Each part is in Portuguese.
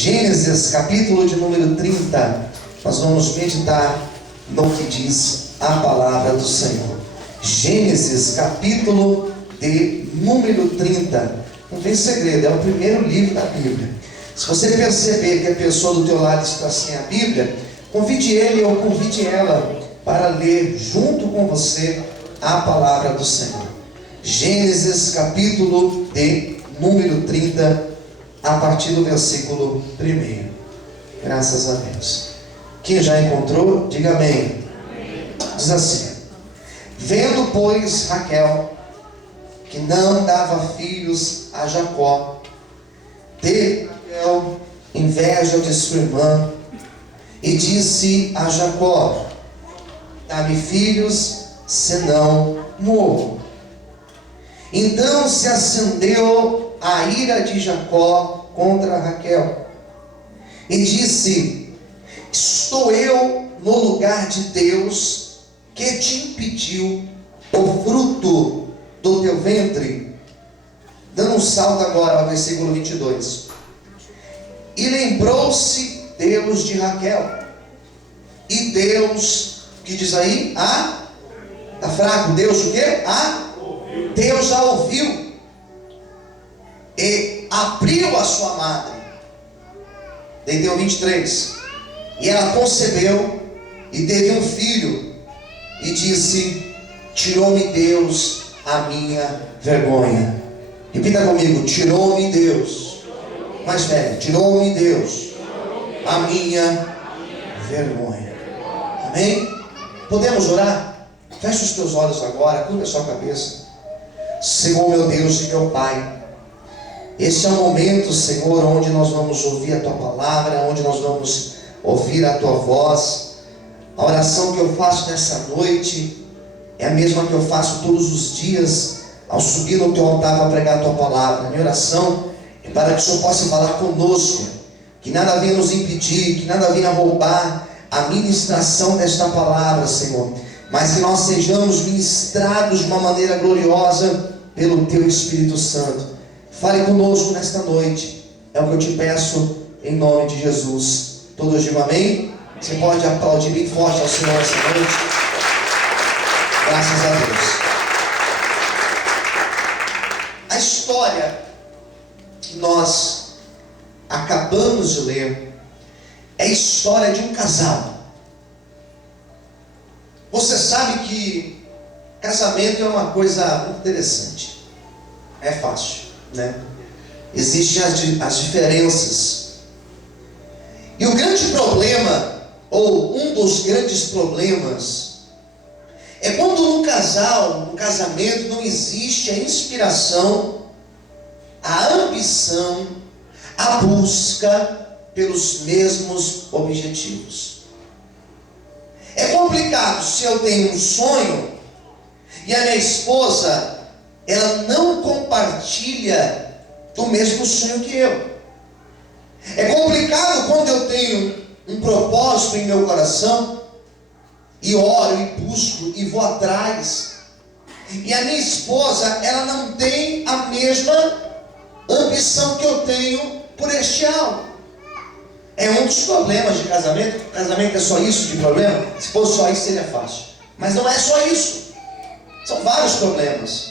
Gênesis, capítulo de número 30. Nós vamos meditar no que diz a palavra do Senhor. Gênesis, capítulo de número 30. Não tem segredo, é o primeiro livro da Bíblia. Se você perceber que a pessoa do teu lado está sem a Bíblia, convide ele ou convide ela para ler junto com você a palavra do Senhor. Gênesis, capítulo de número 30, a partir do versículo 1. Graças a Deus. Quem já encontrou, diga amém. Diz assim: vendo, pois, Raquel que não dava filhos a Jacó, teve Raquel inveja de sua irmã, e disse a Jacó: dá-me filhos, senão morro. Então se acendeu a ira de Jacó contra Raquel, e disse: estou eu no lugar de Deus, que te impediu o fruto do teu ventre? Dando um salto agora ao versículo 22. E lembrou-se Deus de Raquel, e Deus, que diz aí? Está fraco. Deus o quê? Deus já ouviu, e abriu a sua madre. Daí deu 23. E ela concebeu, e teve um filho, e disse: tirou-me Deus a minha vergonha. Repita comigo: tirou-me Deus. Mais velho: tirou-me Deus a minha vergonha. Amém? Podemos orar? Feche os teus olhos agora, curva a sua cabeça. Senhor, meu Deus e meu Pai, este é o momento, Senhor, onde nós vamos ouvir a Tua palavra, onde nós vamos ouvir a Tua voz. A oração que eu faço nessa noite é a mesma que eu faço todos os dias ao subir no Teu altar para pregar a Tua palavra. A minha oração é para que o Senhor possa falar conosco, que nada venha nos impedir, que nada venha roubar a ministração desta palavra, Senhor, mas que nós sejamos ministrados de uma maneira gloriosa pelo Teu Espírito Santo. Fale conosco nesta noite, é o que eu te peço em nome de Jesus. Todos digam amém? Você pode aplaudir bem forte ao Senhor esta noite. Graças a Deus. A história que nós acabamos de ler é a história de um casal. Você sabe que casamento é uma coisa muito interessante. É fácil, né? Existem as diferenças. E o grande problema, ou um dos grandes problemas, é quando no casamento não existe a inspiração, a ambição, a busca pelos mesmos objetivos. É complicado se eu tenho um sonho e a minha esposa, ela não compartilha do mesmo sonho que eu. É complicado quando eu tenho um propósito em meu coração e oro e busco e vou atrás, e a minha esposa, ela não tem a mesma ambição que eu tenho por este algo. É um dos problemas de casamento. Casamento é só isso de problema? Se fosse só isso seria fácil, mas não é só isso. São vários problemas.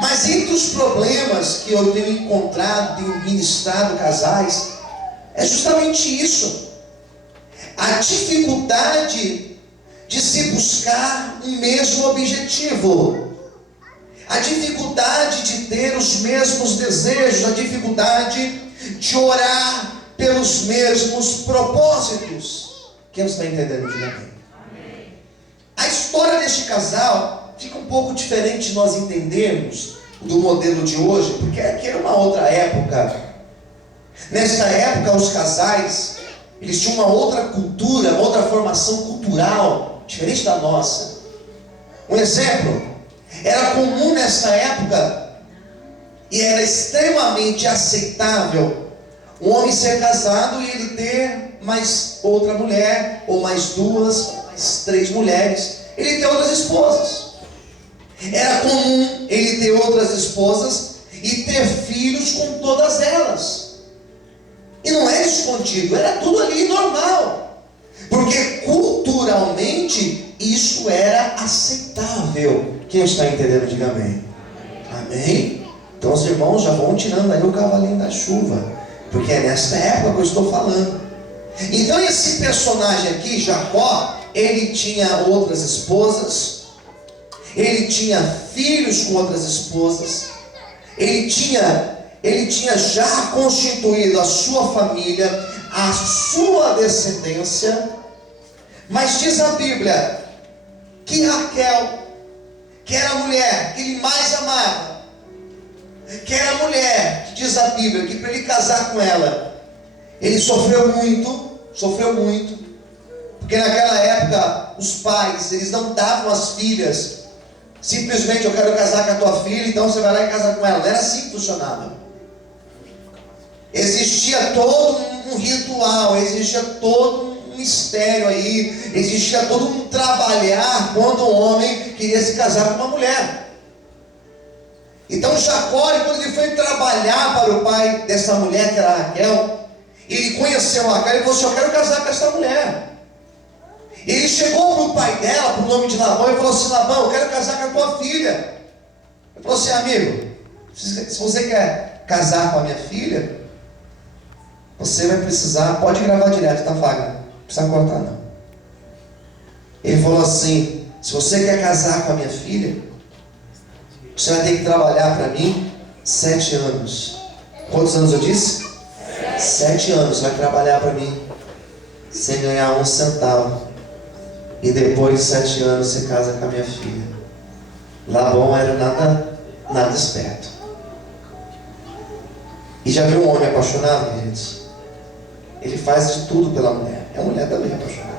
Mas entre os problemas que eu tenho encontrado, tenho ministrado casais, é justamente isso: a dificuldade de se buscar um mesmo objetivo, a dificuldade de ter os mesmos desejos, a dificuldade de orar pelos mesmos propósitos. Quem está entendendo? Diga amém. A história deste casal fica um pouco diferente de nós entendermos do modelo de hoje, porque aqui era uma outra época. Nesta época, os casais, eles tinham uma outra cultura, uma outra formação cultural, diferente da nossa. Um exemplo: era comum nessa época, e era extremamente aceitável, um homem ser casado e ele ter mais outra mulher, ou mais duas, ou mais 3 mulheres, ele ter outras esposas. Era comum ele ter outras esposas e ter filhos com todas elas. E não é escondido, era tudo ali normal, porque culturalmente isso era aceitável. Quem está entendendo, diga amém. Amém? Então os irmãos já vão tirando aí o cavalinho da chuva, porque é nessa época que eu estou falando. Então esse personagem aqui, Jacó, ele tinha outras esposas, ele tinha filhos com outras esposas, ele tinha já constituído a sua família, a sua descendência. Mas diz a Bíblia que Raquel, que era a mulher que ele mais amava, que era a mulher, que diz a Bíblia, que para ele casar com ela, ele sofreu muito, porque naquela época os pais, eles não davam as filhas simplesmente: eu quero casar com a tua filha, então você vai lá e casa com ela. Não era assim que funcionava. Existia todo um ritual, existia todo um mistério aí, existia todo um trabalhar quando um homem queria se casar com uma mulher. Então Jacó, quando ele foi trabalhar para o pai dessa mulher, que era Raquel, ele conheceu a Raquel e falou assim: eu quero casar com essa mulher. Ele chegou para o pai dela, para o nome de Labão, e falou assim: Labão, eu quero casar com a tua filha. Ele falou assim: amigo, se você quer casar com a minha filha, você vai precisar, pode gravar direto, tá, Fagner? Não precisa cortar não. Ele falou assim: se você quer casar com a minha filha, você vai ter que trabalhar para mim 7 anos. Quantos anos eu disse? 7 anos vai trabalhar para mim, sem ganhar 1 centavo. E depois de 7 anos você casa com a minha filha. Labão era nada esperto. E já viu um homem apaixonado, queridos? Ele faz de tudo pela mulher. E a mulher também é apaixonada.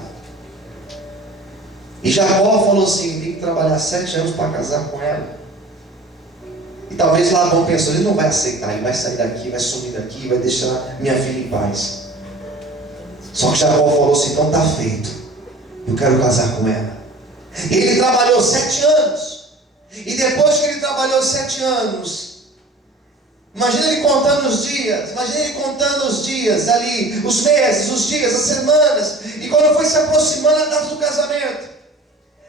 E Jacó falou assim: tem que trabalhar 7 anos para casar com ela. E talvez Labão pensou: ele não vai aceitar, ele vai sair daqui, vai sumir daqui, vai deixar minha filha em paz. Só que Jacó falou assim: então está feito, eu quero casar com ela. E ele trabalhou 7 anos. E depois que ele trabalhou 7 anos, imagina ele contando os dias ali, os meses, os dias, as semanas. E quando foi se aproximando a data do casamento,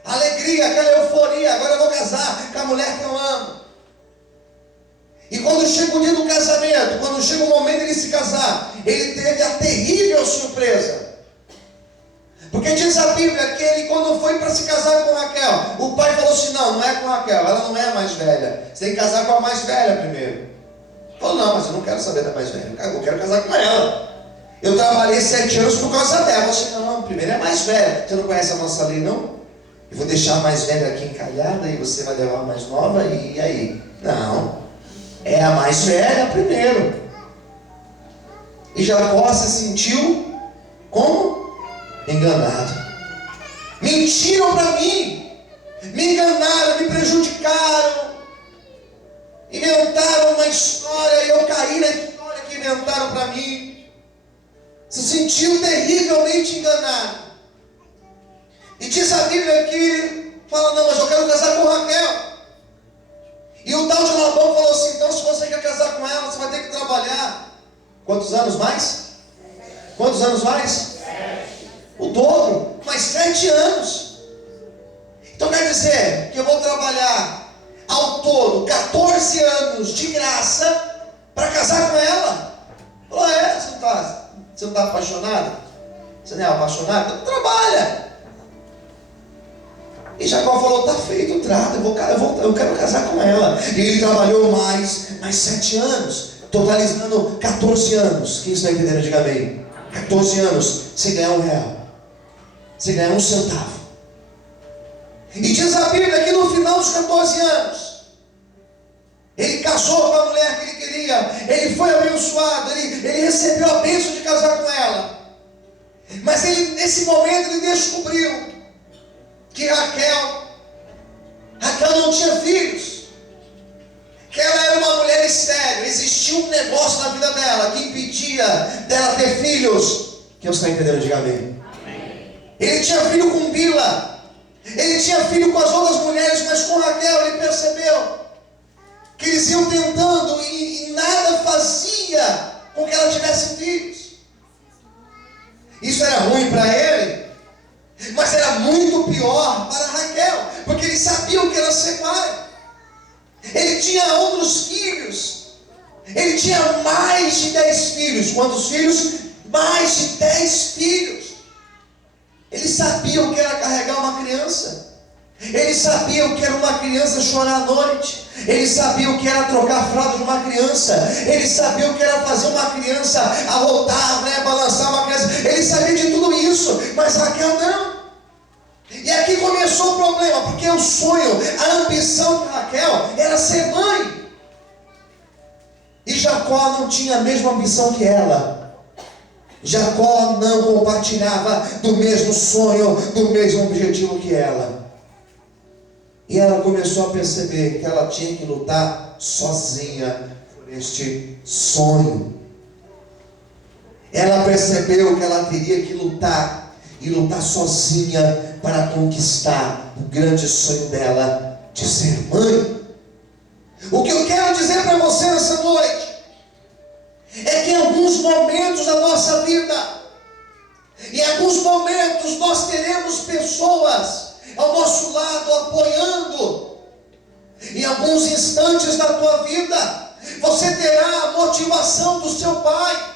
a alegria, aquela euforia: agora eu vou casar com a mulher que eu amo. E quando chega o dia do casamento, quando chega o momento de ele se casar, ele teve a terrível surpresa. Porque diz a Bíblia que ele, quando foi para se casar com Raquel, o pai falou assim: não é com Raquel, ela não é a mais velha, você tem que casar com a mais velha primeiro. Ele falou: não, mas eu não quero saber da mais velha, eu quero casar com ela. Eu trabalhei 7 anos por causa dela. Eu falei: não, primeiro é a mais velha. Você não conhece a nossa lei, não? Eu vou deixar a mais velha aqui encalhada e você vai levar a mais nova, e aí? Não, é a mais velha primeiro. E Jacó se sentiu como? Enganado. Mentiram para mim, me enganaram, me prejudicaram, inventaram uma história e eu caí na história que inventaram para mim. Se sentiu terrivelmente enganado. E diz a Bíblia que fala: não, mas eu quero casar com Raquel. E o tal de Labão falou assim: então se você quer casar com ela, você vai ter que trabalhar quantos anos mais? Quantos anos mais? O dobro, mais 7 anos. Então quer dizer que eu vou trabalhar ao todo 14 anos de graça para casar com ela. Falou: é, você não está apaixonado? Você não é apaixonado? Então trabalha. E Jacó falou: está feito o trato, eu quero casar com ela. E ele trabalhou mais 7 anos, totalizando 14 anos. Quem está entendendo, diga amém. 14 anos sem ganhar R$1, sem ganhar 1 centavo. E diz a Bíblia que no final dos 14 anos, ele casou com a mulher que ele queria, ele foi abençoado, ele recebeu a bênção de casar com ela. Mas ele, nesse momento, ele descobriu que Raquel não tinha filhos, que ela era uma mulher estéril. Existia um negócio na vida dela que impedia dela ter filhos. Quem está entendendo, diga amém. Ele tinha filho com Bila, ele tinha filho com as outras mulheres, mas com Raquel ele percebeu que eles iam tentando e nada fazia com que ela tivesse filhos. Isso era ruim para ele, mas era muito pior para Raquel, porque ele sabia o que era ser pai. Ele tinha outros filhos. Ele tinha mais de 10 filhos. Quantos filhos? Mais de 10 filhos. Ele sabia o que era carregar uma criança. Ele sabia o que era uma criança chorar à noite. Ele sabia o que era trocar a fralda de uma criança. Ele sabia o que era fazer uma criança arrotar, balançar uma criança. Ele sabia de tudo isso, mas Raquel não. E aqui começou o problema, porque o sonho, a ambição de Raquel era ser mãe. E Jacó não tinha a mesma ambição que ela. Jacó não compartilhava do mesmo sonho, do mesmo objetivo que ela. E ela começou a perceber que ela tinha que lutar sozinha por este sonho. Ela percebeu que ela teria que lutar, e lutar sozinha para conquistar o grande sonho dela de ser mãe. O que eu quero dizer para você nessa noite é que em alguns momentos da nossa vida, em alguns momentos nós teremos pessoas ao nosso lado apoiando. Em alguns instantes da tua vida você terá a motivação do seu pai,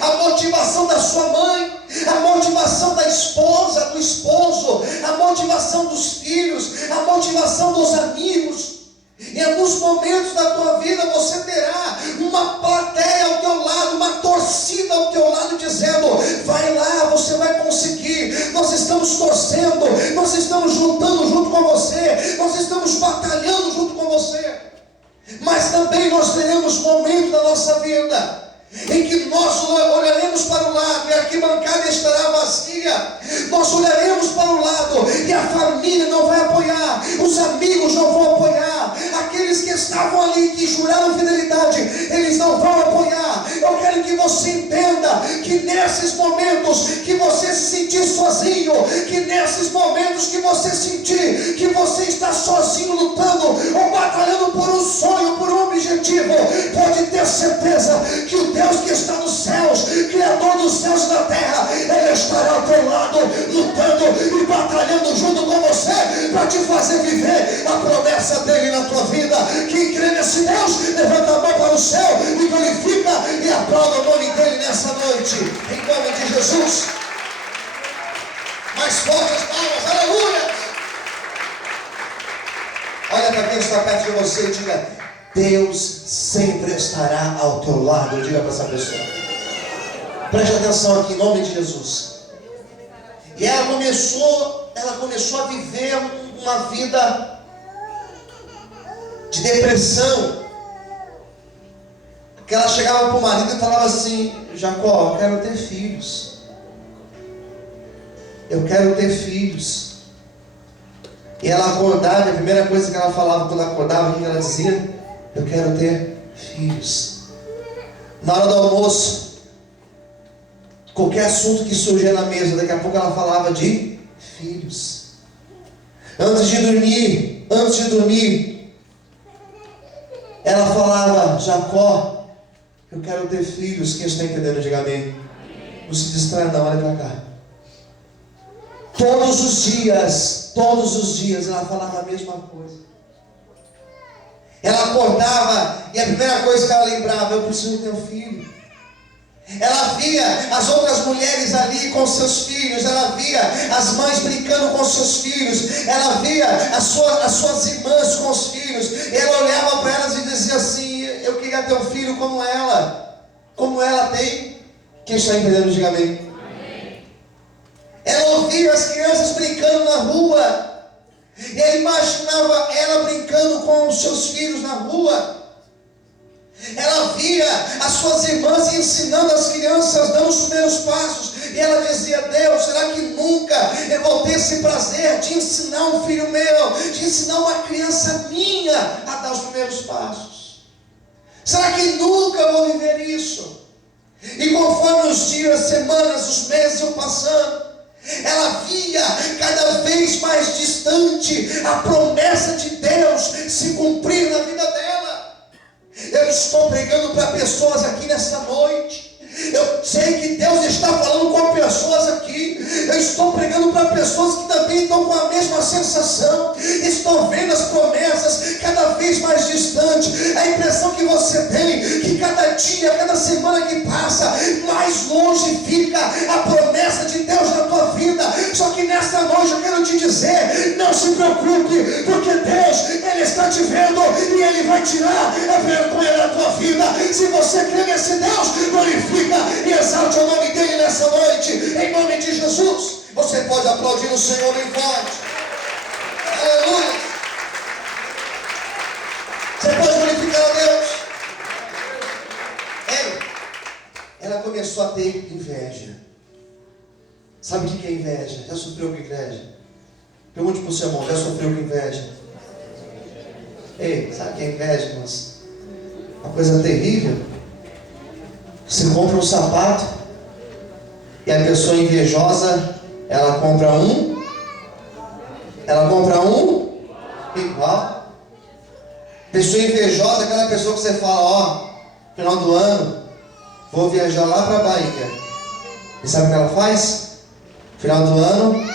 a motivação da sua mãe, a motivação da esposa, do esposo, a motivação dos filhos, a motivação dos amigos. Em alguns momentos da tua vida você terá uma plateia ao teu lado, uma torcida ao teu lado dizendo: vai lá, você vai conseguir, nós estamos torcendo, nós estamos lutando junto com você, nós estamos batalhando junto com você. Mas também nós teremos momentos da nossa vida em que nós olharemos para o lado e a arquibancada estará vazia. Nós olharemos para o lado e a família não vai apoiar, os amigos não vão apoiar, aqueles que estavam ali, que juraram fidelidade, eles não vão apoiar. Eu quero que você entenda que nesses momentos que você se sentir sozinho, que nesses momentos que você sentir que você está sozinho lutando ou batalhando por um sonho, por um objetivo, pode ter certeza que o Deus que está nos céus, Criador dos céus e da terra, Ele estará ao teu lado, lutando e batalhando junto com você, para te fazer viver a promessa dEle na tua vida. Quem crê nesse Deus, levanta a mão para o céu e glorifica e aplauda o nome dEle nessa noite, em nome de Jesus. Mais fortes palmas, aleluia! Olha para quem está perto de você e diga: Deus sempre estará ao teu lado. Diga para essa pessoa. Preste atenção aqui, em nome de Jesus. E ela começou a viver uma vida de depressão. Porque ela chegava para o marido e falava assim: Jacó, eu quero ter filhos. Eu quero ter filhos. E ela acordava, e a primeira coisa que ela falava quando ela acordava, o que ela dizia? Eu quero ter filhos. Na hora do almoço, qualquer assunto que surgia na mesa, daqui a pouco ela falava de filhos. Antes de dormir, ela falava: Jacó, eu quero ter filhos. Quem está entendendo, diga amém. Não se distraia não, olha para cá. Todos os dias ela falava a mesma coisa. Ela acordava e a primeira coisa que ela lembrava: eu preciso ter um filho. Ela via as outras mulheres ali com seus filhos, ela via as mães brincando com seus filhos, ela via as suas irmãs com os filhos, e ela olhava para elas e dizia assim: eu queria ter um filho como ela tem. Quem está entendendo, diga amém. Ela ouvia as crianças brincando na rua, e ela imaginava ela brincando com os seus filhos na rua. Ela via as suas irmãs ensinando as crianças, dando os primeiros passos, e ela dizia: Deus, será que nunca eu vou ter esse prazer de ensinar um filho meu, de ensinar uma criança minha a dar os primeiros passos? Será que nunca eu vou viver isso? E conforme os dias, semanas, os meses iam passando, ela via cada vez mais distante a promessa de Deus se cumprir na vida dela. Eu estou pregando para pessoas aqui nessa noite. Eu sei que Deus está falando com pessoas para pessoas que também estão com a mesma sensação, estão vendo as promessas cada vez mais distantes. A impressão que você tem que cada dia, cada semana que passa, mais longe fica a promessa de Deus na tua vida. Só que nesta noite eu quero te dizer, não se preocupe, porque Deus, Ele está te vendo e Ele vai tirar a vergonha da tua vida. Se você crê nesse Deus, glorifica e exalte o nome dEle nessa noite, em nome de Jesus. Você pode aplaudir o Senhor em forte. Aleluia. Você pode glorificar a Deus. Ela começou a ter inveja. Sabe o que é inveja? Já sofreu com inveja? Pergunte para o seu irmão, já sofreu com inveja? Ei, sabe o que é inveja, irmãos? Uma coisa terrível. Você compra um sapato e a pessoa invejosa, ela compra um igual. Pessoa invejosa é aquela pessoa que você fala, ó, final do ano vou viajar lá para a Bahia. E sabe o que ela faz? Final do ano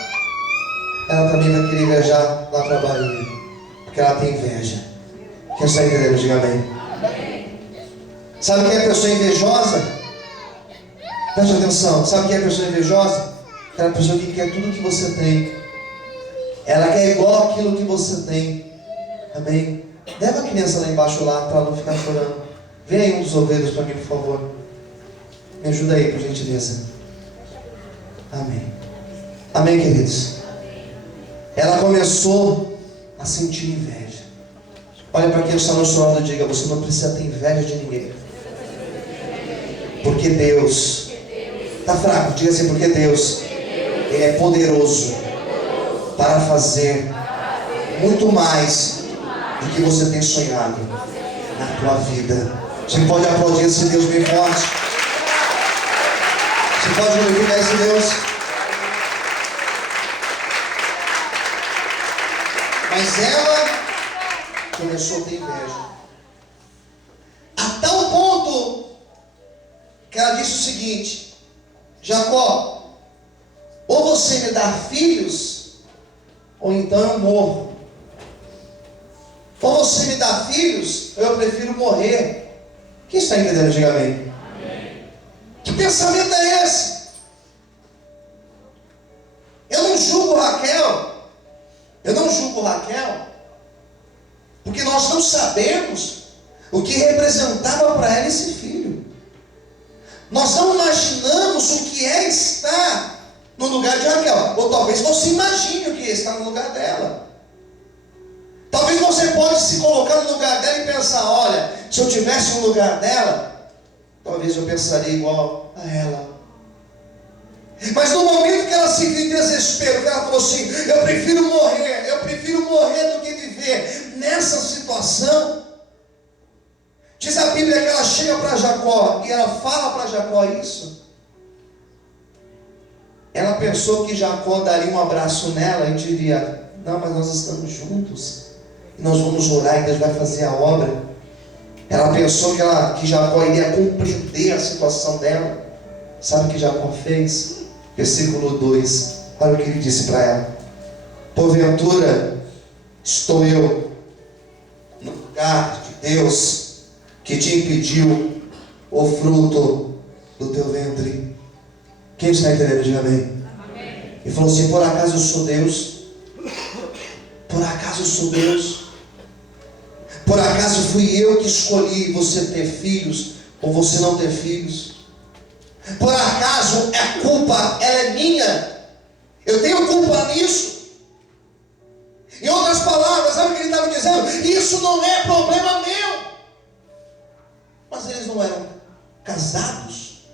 ela também vai querer viajar lá para a Bahia, porque ela tem inveja. Quem está entendendo? Diga amém. Sabe quem é a pessoa invejosa? Preste atenção. Sabe quem é a pessoa invejosa? Aquela pessoa que quer tudo que você tem. Ela quer igual aquilo que você tem. Amém? Leva a criança lá embaixo lá, para ela não ficar chorando. Vem aí um dos ouvidos para mim, por favor. Me ajuda aí, por gentileza. Amém. Amém, queridos? Ela começou a sentir inveja. Olha para quem está no seu lado e diga, você não precisa ter inveja de ninguém. Porque Deus, está fraco, diga assim, porque Deus, Ele é poderoso para fazer muito mais do que você tem sonhado na tua vida. Você pode aplaudir esse Deus bem forte. Você pode glorificar esse Deus. Mas ela começou a ter inveja. A tal ponto que ela disse o seguinte: Jacó, ou você me dá filhos, ou então eu morro. Ou você me dá filhos, ou eu prefiro morrer. Quem está entendendo? Diga amém. Que pensamento é esse? Eu não julgo Raquel, porque nós não sabemos o que representava para ela esse filho. Nós não imaginamos o que é estar no lugar de Raquel, ou talvez você imagine o que é estar no lugar dela. Talvez você pode se colocar no lugar dela e pensar, olha, se eu tivesse no lugar dela, talvez eu pensaria igual a ela. Mas no momento que ela se viu em desespero, que ela falou assim, eu prefiro morrer do que viver nessa situação. Diz a Bíblia que ela chega para Jacó e ela fala para Jacó isso. Ela pensou que Jacó daria um abraço nela e diria, não, mas nós estamos juntos, e nós vamos orar e Deus vai fazer a obra. Ela pensou que Jacó iria compreender a situação dela. Sabe o que Jacó fez? Versículo 2, olha o que ele disse para ela: porventura estou eu no lugar de Deus que te impediu o fruto do teu ventre? Quem está entendendo? Diga amém. Ele falou assim, por acaso eu sou Deus? Por acaso eu sou Deus? Por acaso fui eu que escolhi você ter filhos ou você não ter filhos? Por acaso a culpa ela é minha? Eu tenho culpa nisso? Em outras palavras, sabe o que ele estava dizendo? Isso não é problema meu. Mas eles não eram casados.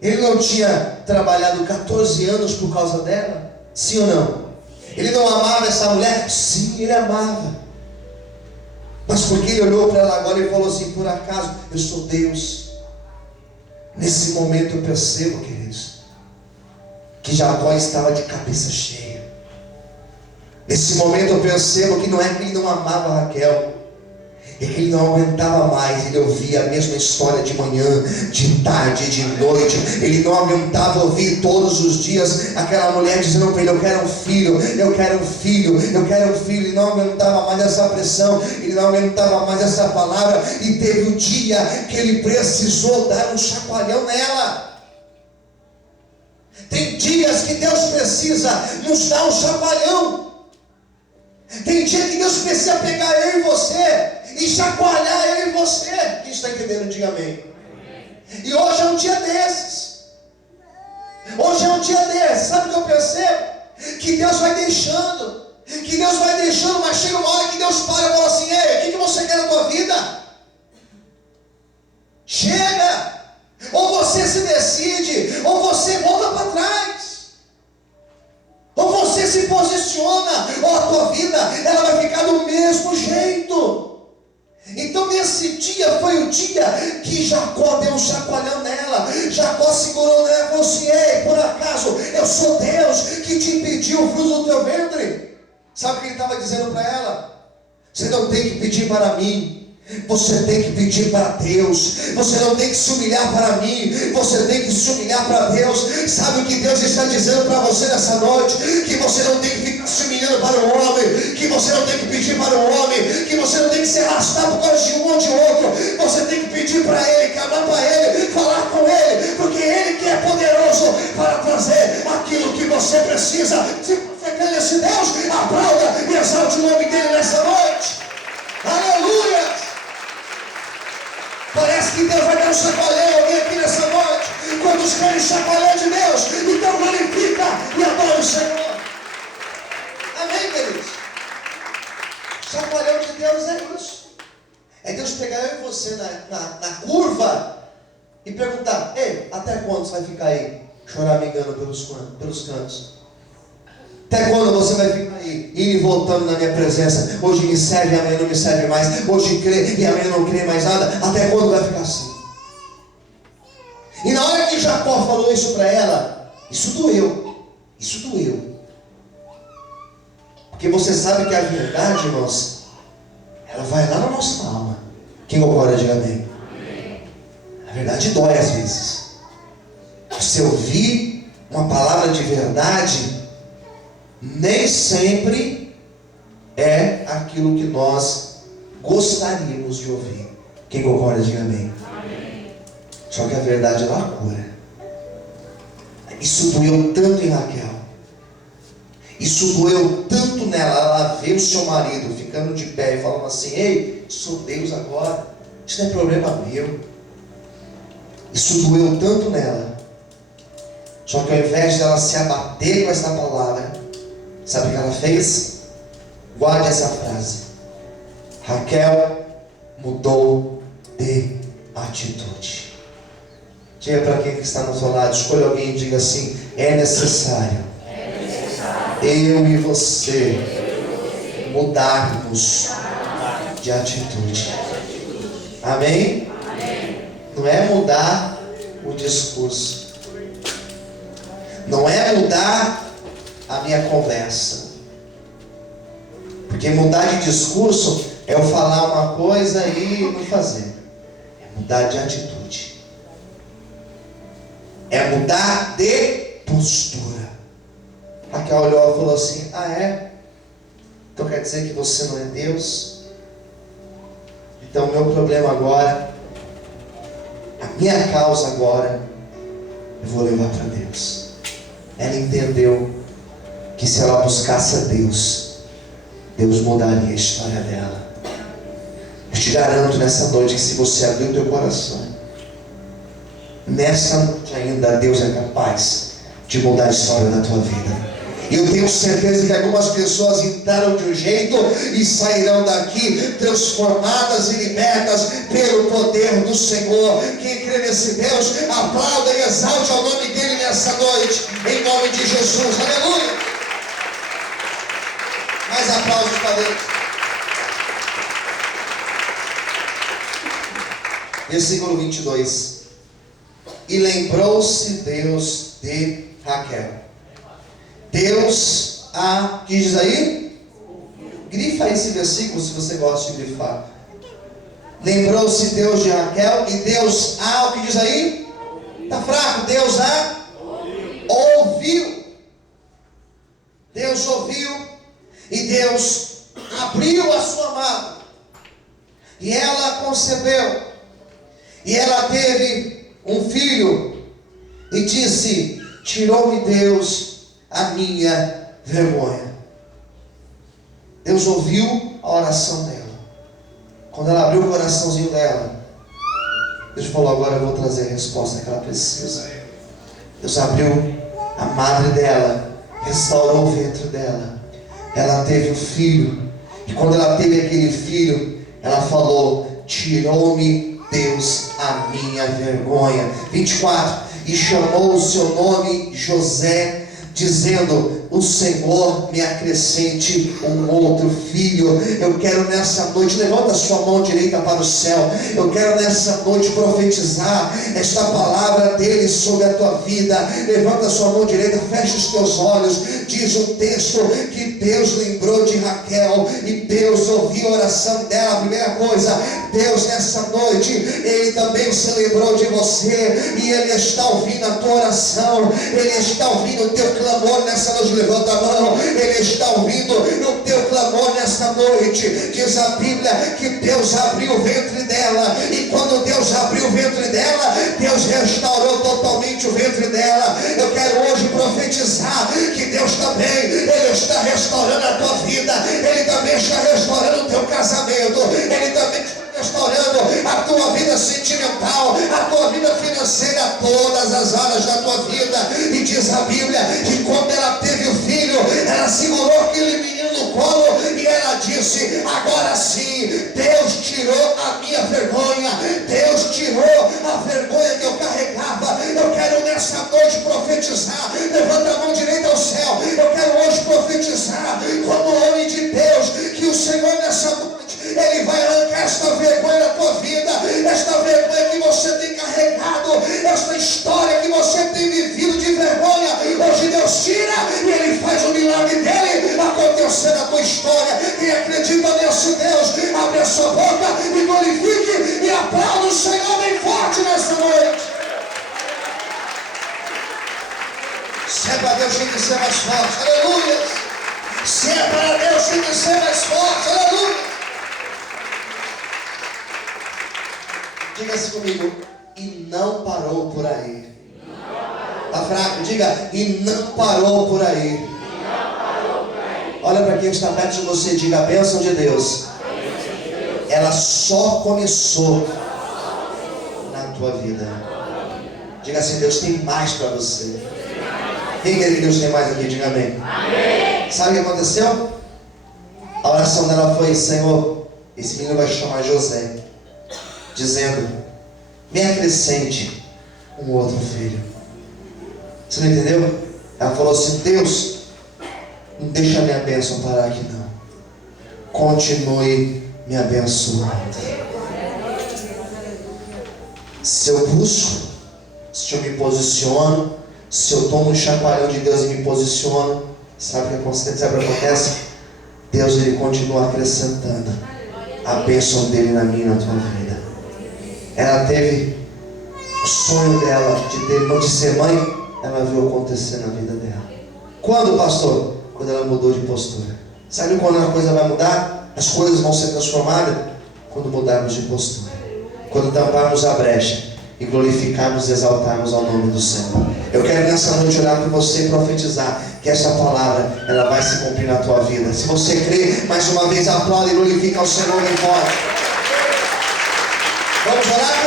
Ele não tinha trabalhado 14 anos por causa dela? Sim ou não? Ele não amava essa mulher? Sim, ele amava. Mas porque ele olhou para ela agora e falou assim, por acaso eu sou Deus? Nesse momento eu percebo, queridos, que Jacó estava de cabeça cheia. Nesse momento eu percebo que não é que ele não amava Raquel. é que ele não aguentava mais. Ele ouvia a mesma história de manhã, de tarde, de noite. Ele não aguentava ouvir todos os dias aquela mulher dizendo para ele: eu quero um filho, eu quero um filho, eu quero um filho. Ele não aguentava mais essa pressão, ele não aguentava mais essa palavra. E teve um dia que ele precisou dar um chacoalhão nela. Tem dias que Deus precisa nos dar um chacoalhão. Tem dia que Deus precisa pegar eu e você e chacoalhar eu e você. Quem está entendendo, diga amém. E hoje é um dia desses. Hoje é um dia desses. Sabe o que eu percebo? Que Deus vai deixando. Que Deus vai deixando, mas chega uma hora que Deus para e fala assim: ei, o que você quer na tua vida? Chega! Ou você se decide, ou você volta para trás. Ou você se posiciona, ou a tua vida ela vai ficar do mesmo jeito. Então nesse dia foi o dia que Jacó deu um chacoalhão nela. Jacó segurou nela e falou assim: ei, por acaso eu sou Deus que te impediu o fruto do teu ventre? Sabe o que ele estava dizendo para ela? Você não tem que pedir para mim, você tem que pedir para Deus. Você não tem que se humilhar para mim, você tem que se humilhar para Deus. Sabe o que Deus está dizendo para você nessa noite? Que você não tem que ficar se humilhando para o homem, que você não tem que pedir para o homem, que você não tem que se arrastar por causa de um ou de outro. Você tem que pedir para Ele, clamar para Ele, falar com Ele, porque Ele que é poderoso para trazer aquilo que você precisa. Se você crê nesse Deus, aplauda e exalte o nome dEle nessa noite. Aleluia! Parece que Deus vai dar um chacoalhão alguém aqui nessa noite. Quantos querem chacoalhão de Deus? Então glorifica e adora o Senhor. Amém, queridos? Chacoalhão de Deus é isso. É Deus pegar eu e você na curva e perguntar: ei, até quando você vai ficar aí choramingando pelos cantos? Até quando você vai ficar aí, indo e voltando na minha presença? Hoje me serve, amanhã não me serve mais. Hoje crê e amanhã não crê mais nada. Até quando vai ficar assim? E na hora que Jacó falou isso para ela, isso doeu. Isso doeu. Porque você sabe que a verdade, irmãos, ela vai lá na nossa alma. Quem concorda, diga amém. A verdade dói às vezes. Você ouvir uma palavra de verdade nem sempre é aquilo que nós gostaríamos de ouvir. Quem concorda, diga amém. Só que a verdade ela cura. Isso doeu tanto em Raquel. Isso doeu tanto nela. Ela vê o seu marido ficando de pé e falando assim: ei, sou Deus agora, isso não é problema meu. Isso doeu tanto nela. Só que ao invés dela se abater com essa palavra, sabe o que ela fez? Guarde essa frase: Raquel mudou de atitude. Diga para quem está no seu lado, escolha alguém e diga assim: é necessário eu e você mudarmos de atitude. Amém? Não é mudar o discurso, não é mudar a minha conversa, porque mudar de discurso é eu falar uma coisa e não fazer. É mudar de atitude, é mudar de postura. Raquel olhou e falou assim: ah, é? Então quer dizer que você não é Deus? Então o meu problema agora, a minha causa agora, eu vou levar para Deus. Ela entendeu que se ela buscasse a Deus, Deus mudaria a história dela. Eu te garanto nessa noite que se você abrir o teu coração, nessa noite ainda Deus é capaz de mudar a história da tua vida. Eu tenho certeza que algumas pessoas entraram de um jeito e sairão daqui transformadas e libertas pelo poder do Senhor. Quem crê nesse Deus, aplauda e exalte ao nome dele nessa noite, em nome de Jesus. Aleluia! Mais aplausos para Deus. Versículo 22. E lembrou-se Deus de Raquel. Deus que diz aí? Grifa esse versículo se você gosta de grifar. Lembrou-se Deus de Raquel e Deus, o que diz aí? Está fraco, Deus ouviu. Deus ouviu e Deus abriu a sua mão. E ela concebeu. E ela teve um filho. E disse: tirou-me Deus a minha vergonha. Deus ouviu a oração dela. Quando ela abriu o coraçãozinho dela, Deus falou: agora eu vou trazer a resposta que ela precisa. Deus abriu a madre dela, restaurou o ventre dela. Ela teve um filho. E quando ela teve aquele filho, ela falou: tirou-me Deus a minha vergonha. 24. E chamou o seu nome José, dizendo: o Senhor me acrescente um outro filho. Eu quero nessa noite, levanta a sua mão direita para o céu. Eu quero nessa noite profetizar esta palavra dele sobre a tua vida. Levanta a sua mão direita, fecha os teus olhos. Diz o texto que Deus lembrou de Raquel e Deus ouviu a oração dela. A primeira coisa, Deus nessa noite, Ele também se lembrou de você e Ele está ouvindo a tua oração. Ele está ouvindo o teu clamor nessa noite. Levanta a mão. Ele está ouvindo o teu clamor nesta noite. Diz a Bíblia que Deus abriu o ventre dela, e quando Deus abriu o ventre dela, Deus restaurou totalmente o ventre dela. Eu quero hoje profetizar que Deus também, Ele está restaurando a tua vida. Ele também está restaurando o teu casamento. Ele também está restaurando a tua vida sentimental, a tua vida financeira, todas as áreas da tua vida. E diz a Bíblia que quando ela teve o filho, ela segurou aquele menino no colo e ela disse: agora sim, Deus tirou a minha vergonha. Deus tirou a vergonha que eu carregava. Eu quero nessa noite profetizar. Levanta a mão direita ao céu. Eu quero hoje profetizar como homem de Deus que o Senhor nessa noite, Ele vai arrancar esta vergonha da tua vida, esta vergonha que você tem carregado, esta história que você tem vivido de vergonha. Hoje Deus tira e Ele faz o milagre dele acontecer na tua história. Quem acredita nesse Deus, abre a sua boca e glorifique e aplauda o Senhor bem forte nessa noite. Se é para Deus, tem que ser mais forte, aleluia. Se é para Deus, tem que ser mais forte, aleluia. Diga-se comigo: e não parou por aí. Está fraco? Diga: e não parou por aí. Olha para quem está perto de você e diga: a bênção de Deus, ela só começou na tua vida. Diga assim: Deus tem mais para você. Quem quer que Deus tem mais aqui? Diga amém. Sabe o que aconteceu? A oração dela foi: Senhor, esse menino vai chamar José, dizendo: me acrescente um outro filho. Você não entendeu? Ela falou assim: Deus, não deixa a minha bênção parar aqui não. Continue me abençoando. Se eu busco, se eu me posiciono, se eu tomo um chacoalhão de Deus e me posiciono, sabe o que acontece? Deus, Ele continua acrescentando a bênção dele na minha e na tua vida. Ela teve o sonho dela de ser mãe, ela viu acontecer na vida dela. Quando, pastor? Quando ela mudou de postura. Sabe quando a coisa vai mudar? As coisas vão ser transformadas? Quando mudarmos de postura. Quando tamparmos a brecha e glorificarmos e exaltarmos ao nome do Senhor. Eu quero nessa noite orar por você e profetizar que essa palavra, ela vai se cumprir na tua vida. Se você crê, mais uma vez aplaude e glorifica ao Senhor em forte. Vamos orar?